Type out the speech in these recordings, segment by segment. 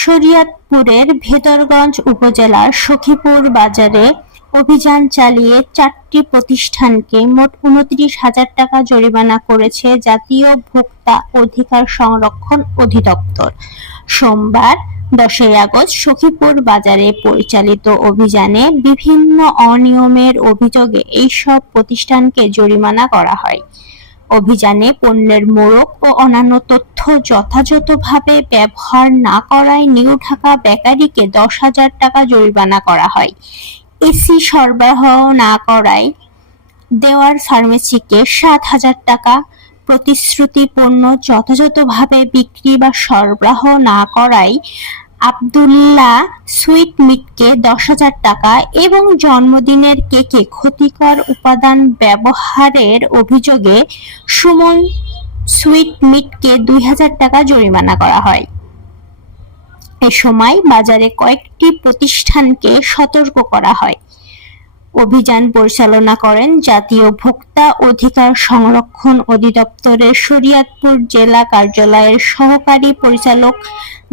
শরীয়তপুরের ভেদরগঞ্জ উপজেলার সখীপুর বাজারে অভিযান চালিয়ে 4টি প্রতিষ্ঠানকে মোট ২৯,০০০ টাকা জরিমানা করেছে জাতীয় ভোক্তা অধিকার সংরক্ষণ অধিদপ্তর। সোমবার ১০ই আগস্ট সখীপুর বাজারে পরিচালিত অভিযানে বিভিন্ন অনিয়মের অভিযোগে এইসব প্রতিষ্ঠানকে জরিমানা করা হয়। অভিযানে পণ্যের মোড়ক ও অন্যান্য তথ্য যথাযথভাবে ব্যবহার না করায় নিউ ঢাকা বেকারিকে ১০,০০০ টাকা জরিমানা করা হয়। এসি সরবরাহ না করায় দেওয়ার ফার্মেসিকে ৭,০০০ টাকা, প্রতিশ্রুতি পণ্য যথাযথভাবে বিক্রি বা সরবরাহ না করায় আব্দুল্লাহ সুইট মিটকে ১০,০০০ টাকা এবং জন্মদিনের কেকে ক্ষতিকর উপাদান ব্যবহারের অভিযোগে সুমন সুইট মিটকে ২,০০০ টাকা জরিমানা করা হয়। এ সময় বাজারে কয়েকটি প্রতিষ্ঠানকে সতর্ক করা হয়। অভিযান পরিচালনা করেন জাতীয় ভোক্তা অধিকার সংরক্ষণ অধিদপ্তরের শরীয়তপুর জেলা কার্যালয়ের সহকারী পরিচালক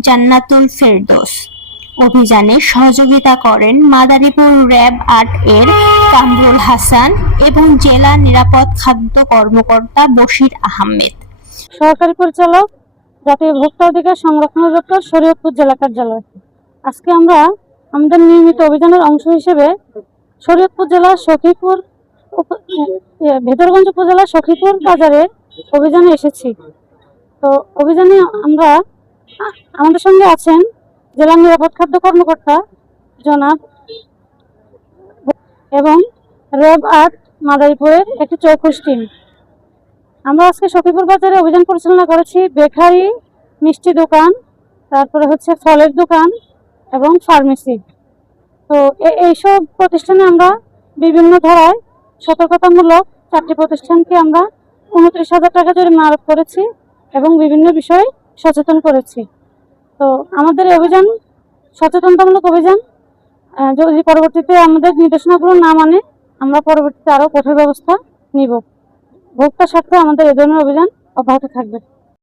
জান্নাতুল ফেরদৌস। অভিযানে সহযোগিতা করেন মাদারীপুর র্যাব ৮ এর কামরুল হাসান এবং জেলা নিরাপদ খাদ্য কর্মকর্তা বশির আহমেদ। সহকারী পরিচালক জাতীয় ভোক্তা অধিকার সংরক্ষণ অধিদপ্তর শরীয়তপুর জেলা কার্যালয়। আজকে আমরা আমাদের নিয়মিত অভিযানের অংশ হিসেবে শরীয়তপুর জেলা সখীপুর ভেদরগঞ্জ উপজেলা সখীপুর বাজারে অভিযানে এসেছি। তো অভিযানে আমাদের সঙ্গে আছেন জেলা নিরাপদ খাদ্য কর্মকর্তা জনাব এবং র্যাব ৮ মাদারীপুরের একটি চৌকস টিম। আমরা আজকে সখীপুর বাজারে অভিযান পরিচালনা করেছি বেকারি, মিষ্টি দোকান, তারপরে হচ্ছে ফলের দোকান এবং ফার্মেসি। তো এইসব প্রতিষ্ঠানে আমরা বিভিন্ন ধারায় সতর্কতামূলক 4টি প্রতিষ্ঠানকে আমরা ২৯,০০০ টাকা জরিমানা আরোপ করেছি এবং বিভিন্ন বিষয়ে সচেতন করেছি। তো আমাদের অভিযান সচেতনতামূলক অভিযান, যদি পরবর্তীতে আমাদের নির্দেশনাগুলো না মানে আমরা পরবর্তীতে আরও কঠোর ব্যবস্থা নিব। ভোক্তার স্বার্থে আমাদের এ ধরনের অভিযান অব্যাহত থাকবে।